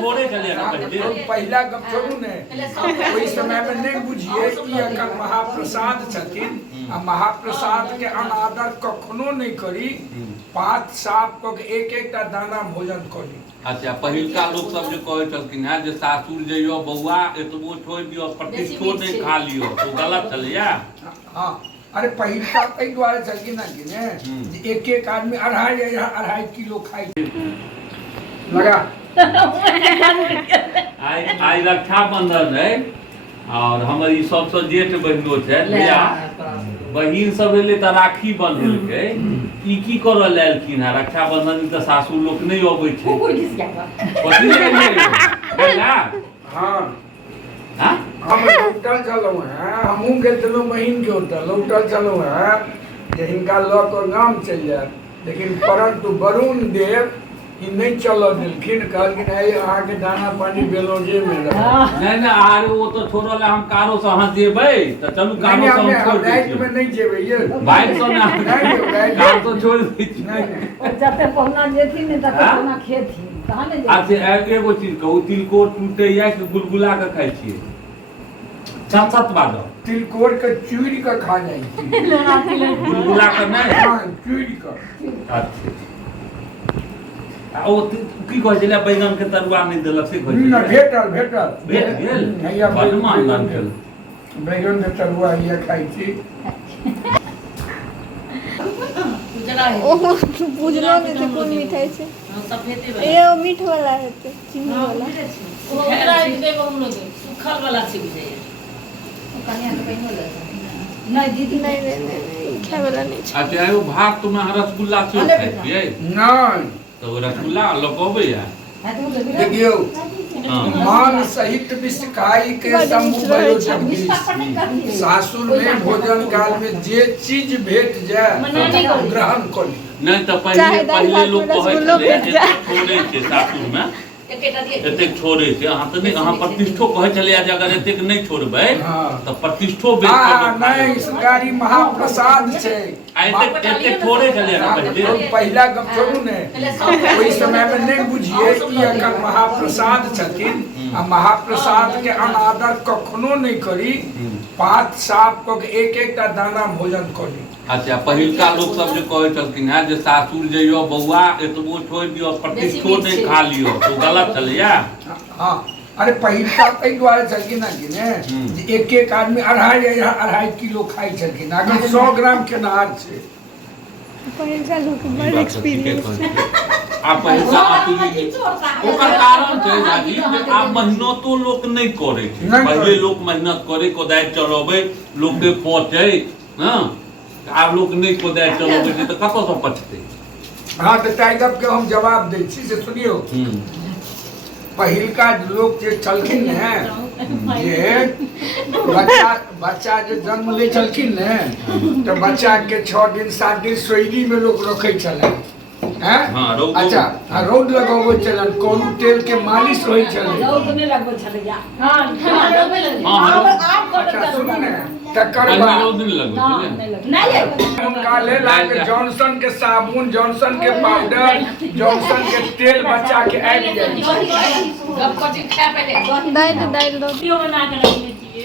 थोड़े चले पहला गप छोड़ू ने ओई समय में नहीं बुझिए कि अखन महाप्रसाद छथिन आ महाप्रसाद के अनादर कखनो नहीं करी। पात साफ क के एक एकटा दाना भोजन करी। अच्छा पहिलका लोग सब जो कहे छलखिन है जे सासुर जइयो बौआ एतबो छोड़ दियो प्रतिष्ठो नहीं खा लियो तो गलत चलिया। हां अरे पहिलका कई द्वारे छलखिन ना कि ने एक एक आदमी 2.5 किलो खाई लगा। आई रक्षाबंधन है और हमारी सबसे जेठ बहिनो है भैया बहिन सब एले त राखी बंधेलकै ई की करऽ लेलखिन है रक्षाबंधन में त सासुर लोक नहीं अबै छै कथि ले हां हां हम लौटल चलो हैं हमहू गेल चलो बहिन के होटल लौटल चलो हैं जे हिनका ल के गाम चल जाए लेकिन परंतु वरुण देव ई नहीं चलो दिलखिन कहलखिन है अहाँ के दाना पानी बेलोजे में नहीं नहीं आरे वो तो छोड़ो ले हम कारो से हां देबै त चलू कारो से हम छोड़ रात में नहीं जेबै ये बाइक से ना नहीं कार तो छोड़ दी नहीं जते पहुना जेथिन ने तते पहुना खेथिन कहां ने अच्छा एगो चीज कहू तिलकोर टूटे या कि गुलगुला के खाइ छियै सत बात तिलकोर के चूरी के खा जाइ छी गुलगुला के नहीं हां चूरी के अच्छा ओ की कहै छले बैंगन के तरुआ नहीं देलक से कहै ना भेटल भेट गेल हैया बदमान दान भेल बैंगन के तरुआ ये खाइ छी ओ बुझलो नहीं थे कौन मिठाई से सफेदे ये मीठ वाला है तो चीनी वाला वो ओकरा देब हम लोग सुखल वाला छै बुझे कन्या तो कहीं होला नहीं दीदी नहीं खाए वाला नहीं अच्छा एगो भात तुम्हारा रसगुल्ला से खाइए नहीं तो रसगुल्ला लगोबे या देखियो मान सहित विषकाई के समूह भयो जगदीश सासुर में भोजन काल में जे चीज भेट जाए ग्रहण करी नहीं तो पहले लोग कहै छले छोड़े छै सासुर में एतेक छोड़े छै अहाँ त नहीं अहाँ प्रतिष्ठो कहै छलिया जे अगर एतेक नहीं छोड़बै त प्रतिष्ठो बेच हां नहीं सरकारी महाप्रसाद छै एतेक छोड़े छलिया ना पहले पहला गप छोड़ू ने ओई समय में नहीं बुझिए कि अखन महाप्रसाद छथिन आ महाप्रसाद के अनादर कखनो नहीं करी। पात साफ क के एक एकटा दाना भोजन करी। अच्छा पहिलका लोग सब जो कहे छलखिन है जे सासुर जइयो बौआ एतबो छोड़ दियो प्रतिष्ठो नहीं खा लियो तो गलत चलिया। हां अरे पहिलका कई द्वारे छलखिन ना कि ने एक एक आदमी 2.5 किलो खाई छलखिन अगर 100 ग्राम के नार छै पहिलका लोग के बड़ एक्सपीरियंस आप पैसा ओकर कारण छै जाजी जे आप मेहनतो लोक नहीं करे छै पहले लोग मेहनत करे कोदारि चलबे लोग के पहुंचे हां आप लोग नहीं कोदारि चलबे छै त कतौ से पचते। हां त टाइगर के हम जवाब दै छी से सुनियो पहिलका लोग जे छलखिन ने जे बच्चा जे जन्म ले छलखिन ने तो बच्चा के 6 दिन 7 दिन सोईली में लोग रखे छले हैं। अच्छा रौद लगाबो चलन कोनो तेल के मालिश होई छले रौद नहीं लगबो छले हां अच्छा सुनो ने तकर बाद रौद नहीं लगबो नहीं उनका ले लाके जॉनसन के साबुन जॉनसन के पाउडर जॉनसन के तेल बच्चा के आबि जाय गप कथि खा पहले दाई दो वीडियो बना के रख लीजिए